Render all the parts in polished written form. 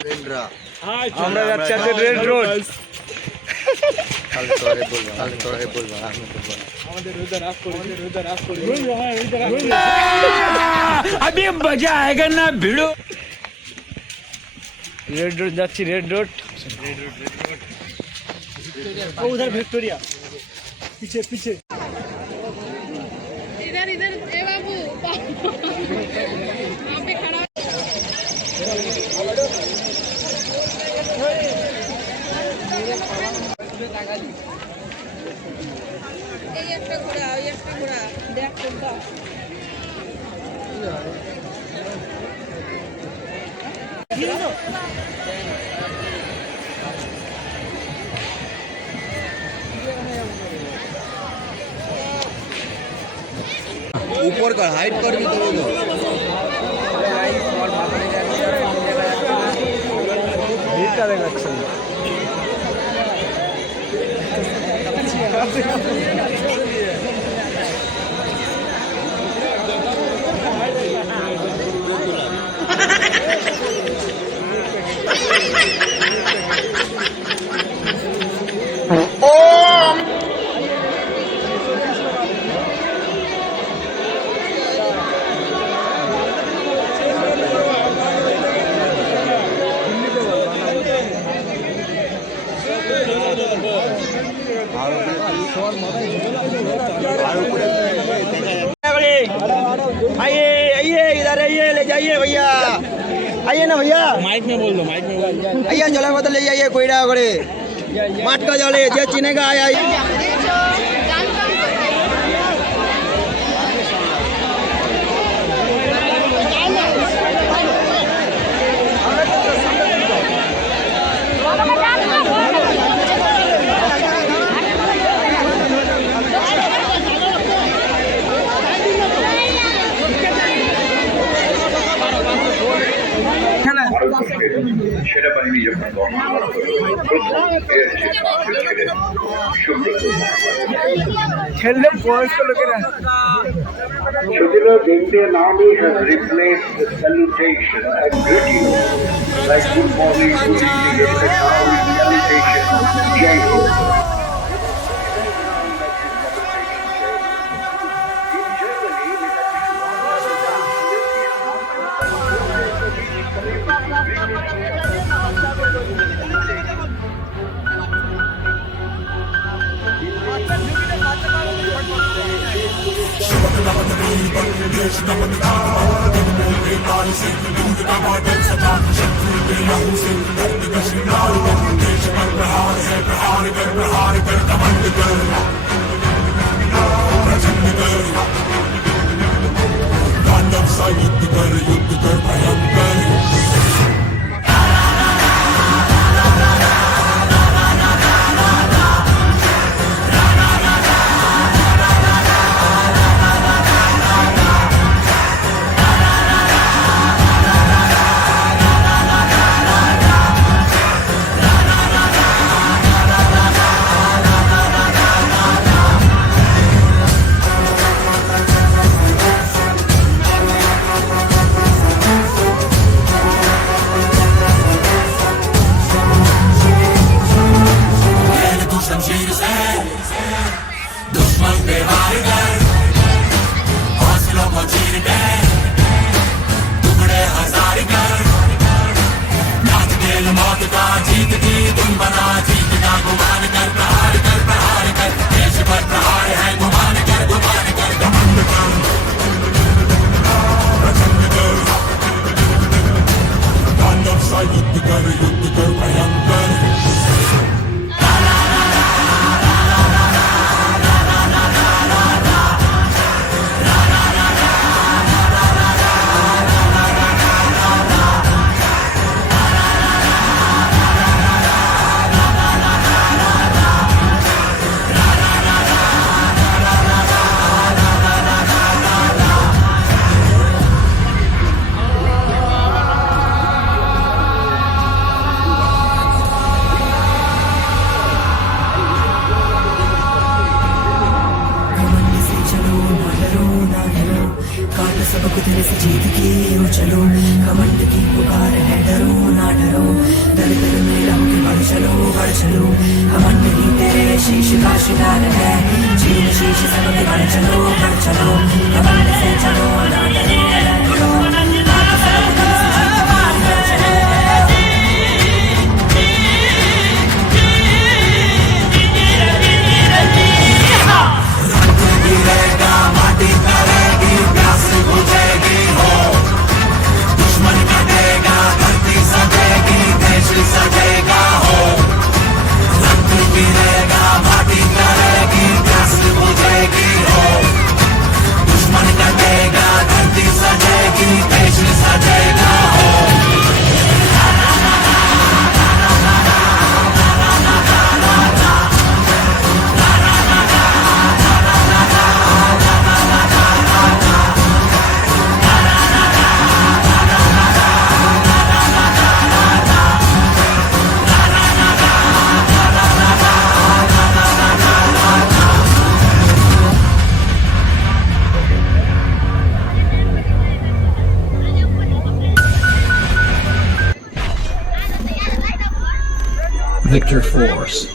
আমরা যাচ্ছি আজকে রেড রোড। अभी मजा आएगा ना भिड़ो। रेड रोड যাচ্ছি, रेड रोड। उधर विक्टोरिया पीछे पीछे। इधर इधर ए बाबू वहाँ पे खड़ा এই একটা ঘোড়া ওই একটা ঘোড়া দেখ কোনটা ऊपर कर हाइट कर भी तो ভিড়টা দেখাচ্ছেন। आइए आइए इधर आइए, ले जाइए भैया, आइए ना भैया, माइक में बोल दो, माइक में बोल दो। आइए जला बोतल ले जाइए, कोयड़ा करे माट का जले जे चिनेगा आया। সেনাবাহিনী যখন গঠন করা হলো প্রথম এর খেললে বয়স্ক লোকেরা the Indian Army has replaced the salutation and greeting like good morning, good evening, etc. with salutation, Jai Hind. शीश सब के बढ़ चलो कबाड़ से चलो Victor Force.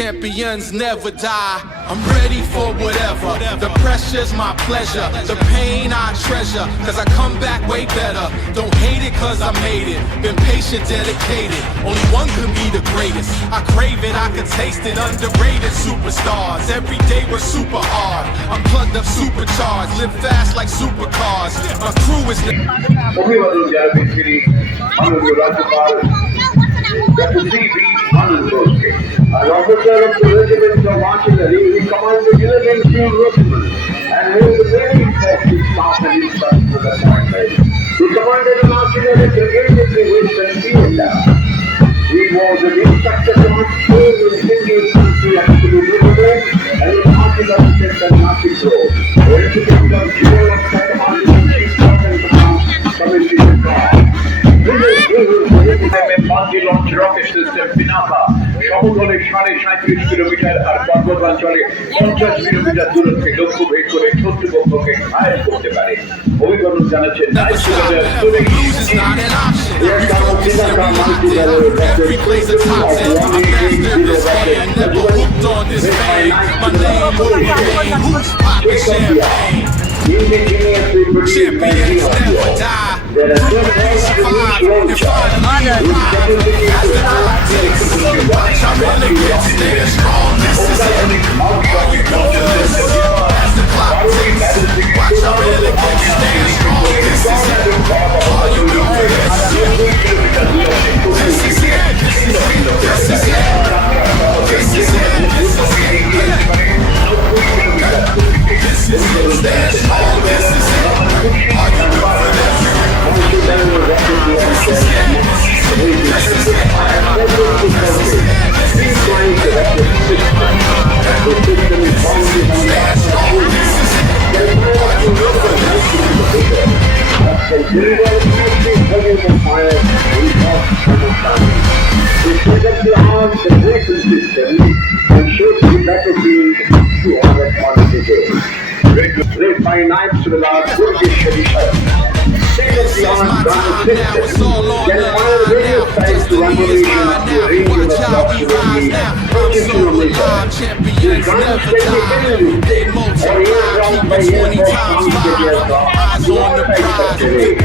Champions never die. I'm ready for whatever. The pressure's my pleasure. The pain I treasure. Cause I come back way better. Don't hate it cause I made it. Been patient, dedicated. Only one could be the greatest. I crave it, I can taste it. Underrated superstars. Every day we're super hard. I'm plugged up, supercharged. Live fast like supercars. My crew is the An officer of the regiment of artillery, he commanded 11 field regiments and held a very effective staff and instructional appointment. He commanded an artillery brigade in the Western Theatre. He was an instructor command in Indian country absolute regiment and his artillery sent at Nashik Road. Where he became the general of the command-in-chief commissioner car. পাঁচটি launch rocket system Pinaka সমতলে 37.5 কিলোমিটার আর পর্বতাঞ্চলে 50 কিলোমিটার দূরত্বে লক্ষ্য ভেদ করে শত্রুপক্ষকে ঘায়েল করতে পারে। অভিজ্ঞতা জানাচ্ছেন indigenously produced by There are 7 ways to reach launch the weapon system and should be that by 9th Subedar Purgeshwari Sharma. State-of-the-art gun system can fire various types of ammunition at the range of approximately 30 kilometers. These guns can be air-lifted or air-dropped by Air Force transport aircraft to all types of terrain.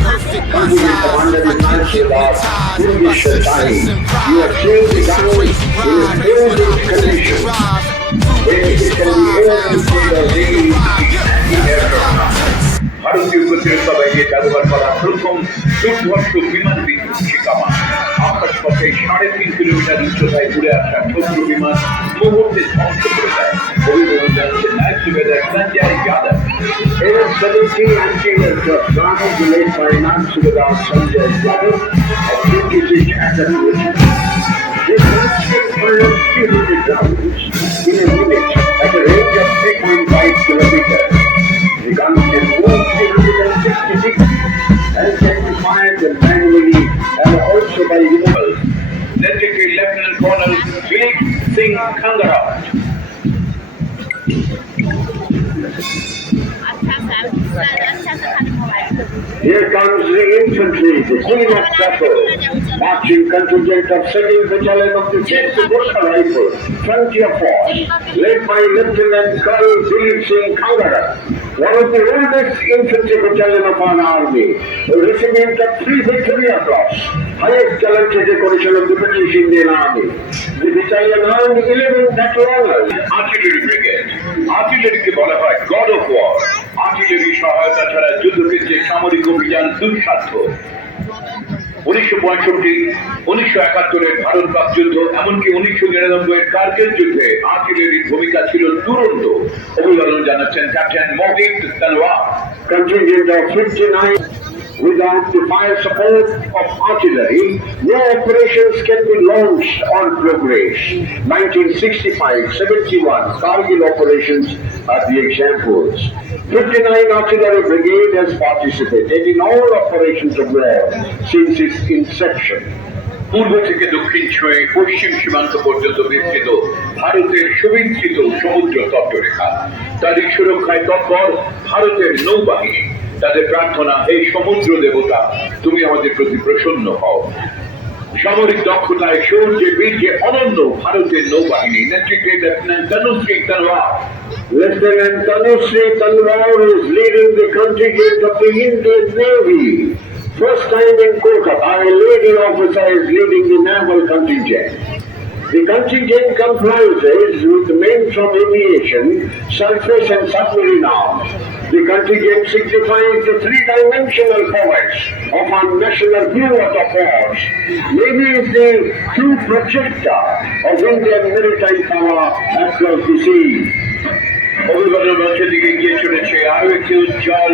Under the command of the 9th Subedar Purgeshwari, you are seeing the gun in a favorable condition. It can be air-lifted or raised in aircraft. ভারতীয় প্রতিরক্ষা বাহিনীর ব্যবহার করা প্রথম দুর্ধর্ষ বিমান বিধ্বংসী কামান আকাশপথে 3.5 কিলোমিটার উচ্চতায় উড়ে আসা শত্রু বিমান মুহূর্তে ধ্বংস করে দেয়। অভিযোগ জানাচ্ছেন নায়ক সুবেদার সঞ্জয় যাদব। Air 70 anti-aircraft guns delayed by Naik Subedar Sanjay Yadav of 26 Academy Regiment. This guns can fire 300 rounds in a minute at a range of 3.5 kilometers. The gun can move 360 degrees and can be fired manually and also by removals. Lieutenant Colonel Dilip Singh Kangarat. Here comes the infantry, the Queen of Battle, marching contingent of 2nd Battalion of the 6th Gurkha Rifle, Frontier Force, led by Lieutenant Colonel Dilip Singh Kangarat, one of the oldest infantry battalion of our army, a recipient of 3 Victoria Cross, highest talent recognition of the British Indian Army. The battalion earned 11 battle honors. Artillery Brigade. Artillery ke bola hoy God of War. Artillery সহায়তা ছাড়া যুদ্ধক্ষেত্রে সামরিক অভিযান দুঃসাধ্য। 1965, 1971 ভারত পাক যুদ্ধ এমনকি 1999 কার্গিল যুদ্ধে আর্টিলারির ভূমিকা ছিল দুরন্ত। অভিবাদন জানাচ্ছেন ক্যাপ্টেন মোহিত Tanwar. Contingent of 59. Without the fire support of artillery, no operations can be launched or progress. 1965-71 Kargil operations are the examples. 59 Artillery Brigade has participated in all operations of war since its inception. পূর্ব থেকে দক্ষিণ ছুঁয়ে পশ্চিম সীমান্ত পর্যন্ত বিস্তৃত ভারতের সুবিস্তৃত সমুদ্র তটরেখা, তাদের সুরক্ষায় তৎপর ভারতের নৌবাহিনী। তাদের প্রার্থনা, হে সমুদ্র দেবতা, তুমি আমাদের প্রতি প্রসন্ন হও। সামরিক দক্ষতায় শৌর্যে বীর্যে অনন্য ভারতের নৌবাহিনী নেতৃত্বে lieutenant Tanushree Tanwar. Lieutenant Tanushree Tanwar is leading the contingent of the Indian Navy. First time in Kolkata, a lady officer is leading the naval contingent. The contingent comprises with men from aviation, surface and submarine arms. The contingent signifies the three-dimensional powers of our national view of affairs. Navy is the true projector of Indian maritime power across the sea. অভিবাদন মঞ্চের দিকে এগিয়ে চলেছে আরো একটি উজ্জ্বল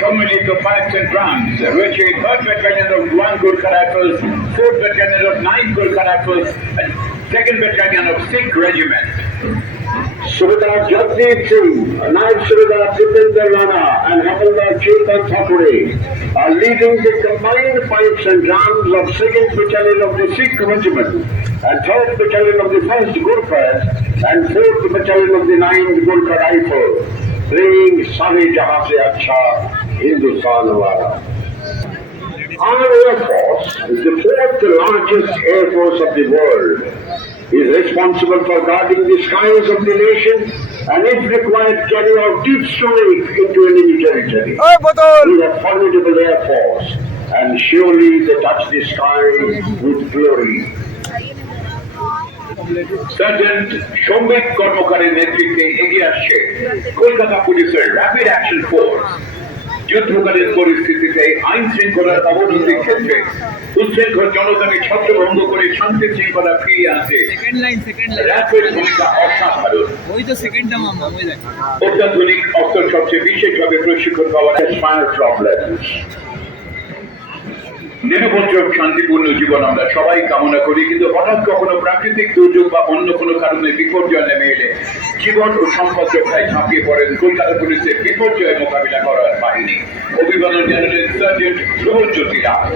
সম্মিলিত fires and drums. রয়েছে 3rd Battalion of 1 Gurkha Rifles, 4th Battalion of 9 Gurkha Rifles, and 2nd Battalion of Sikh Regiment. Subedar Jagdeep Singh, Naik Subedar Dipender Rana and Havildar Chetan Thakure are leading the combined pipes and drums of 2nd Battalion of the Sikh Regiment and 3rd Battalion of the 1st Gurkhas and 4th Battalion of the 9th Gurkha Rifle, playing Sare Jahan Se Acha Hindustan Wala. Our Air Force is the 4th largest Air Force of the world, is responsible for guarding the skies of the nation and if required carry out deep strike into enemy territory. We have formidable Air Force and surely they touch the sky with glory. Sergeant Shombik কর্মকারের নেতৃত্বে এগিয়ে আসছে কলকাতা পুলিশের rapid action force. যুদ্ধকালীন পরিস্থিতিতে আইন শৃঙ্খলার অবনতির ক্ষেত্রে উচ্ছৃঙ্খল জনতাকে ছত্রভঙ্গ করে শান্তি শৃঙ্খলা ফিরিয়ে আনতে র্যাপের ভূমিকা অসাধারণ। অত্যাধুনিক অস্ত্রশস্ত্রে বিশেষভাবে প্রশিক্ষণ পাওয়া ফায়ার প্রবলেমস। নিরুপদ্রব শান্তিপূর্ণ জীবন আমরা সবাই কামনা করি, কিন্তু হঠাৎ কখনো প্রাকৃতিক দুর্যোগ বা অন্য কোনো কারণে বিপর্যয় নেমে এলে জীবন ও সম্পদ রক্ষায় ঝাঁপিয়ে পড়েন কলকাতা পুলিশের বিপর্যয় মোকাবিলা করার বাহিনী। অভিবাদন জানালেন সার্জেন্ট ধ্রুবজ্যোতি রায়।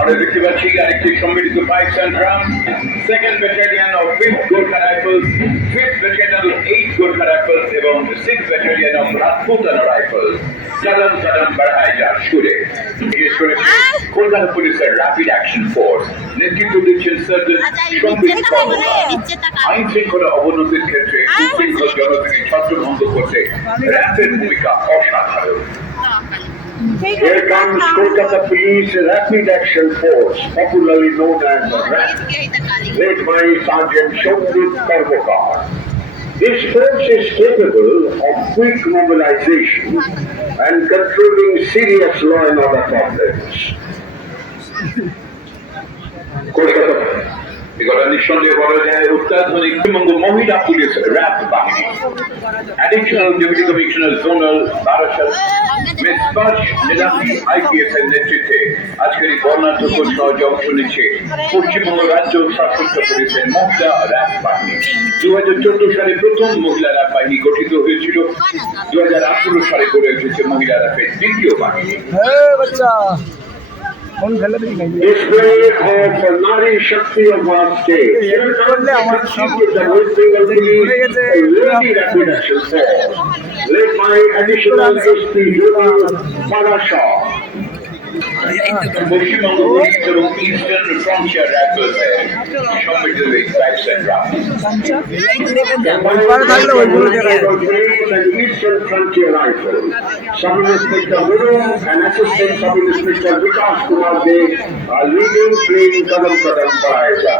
আমরা দেখতে পাচ্ছি আরেকটি সম্মিলিত pipes and drum, 2nd battalion of 5th Gorkha rifles, 5th battalion of 8th Gorkha রাইফেলস এবং 6th ব্যাটালিয়ন অফ রাজপুতানা রাইফেলস কদম কদম বাড়ায় যার সুরে। বিশেষ করে কলকাতা পুলিশের র্যাপিড অ্যাকশন ফোর্স নেতৃত্ব দিচ্ছেন সার্জন সম্বিত কর্মকার। আইন শৃঙ্খলা অবনতির ক্ষেত্রে সুশৃঙ্খল জনতাকে ছত্রভঙ্গ করতে র্যাপের ভূমিকা অসাধারণ। Here comes Kolkata Police Rapid Action Force, popularly known as RAP, led by Sergeant Shobhit Karmakar. This force is capable of quick mobilization and controlling serious law and order problems. Kolkata ঘটনা নিঃসন্দেহে বলা যায় অত্যাধুনিক পশ্চিমবঙ্গ মহিলা police RAB বাহিনী। Additional deputy commissioner zonal Barasat মিস স্পর্শ নিলামী আইপিএস এর নেতৃত্বে আজকের এই বর্ণাঢ্য সহজ অংশ নিচ্ছে পশ্চিমবঙ্গ রাজ্য সশস্ত্র পুলিশের মহিলা র্যাব বাহিনী। 2014 সালে প্রথম মহিলা র্যাব বাহিনী গঠিত হয়েছিল, 2018 সালে গড়ে উঠেছে মহিলা র্যাবের দ্বিতীয় বাহিনী। Display of Nari Shakti of our state. The West Bengal Police Lady Rapid Action Force, led by additional SP General Parasha. Paschimbanga পুলিশ এবং ইস্টার্ন ফ্রন্টিয়ার রাইফেলসের সম্মিলিত pipes and drum. Eastern Frontier Rifle. Sub Inspector Guru and Assistant Sub Inspector Vikas Kumar Dey are leading playing Kadam Kadam Paraya.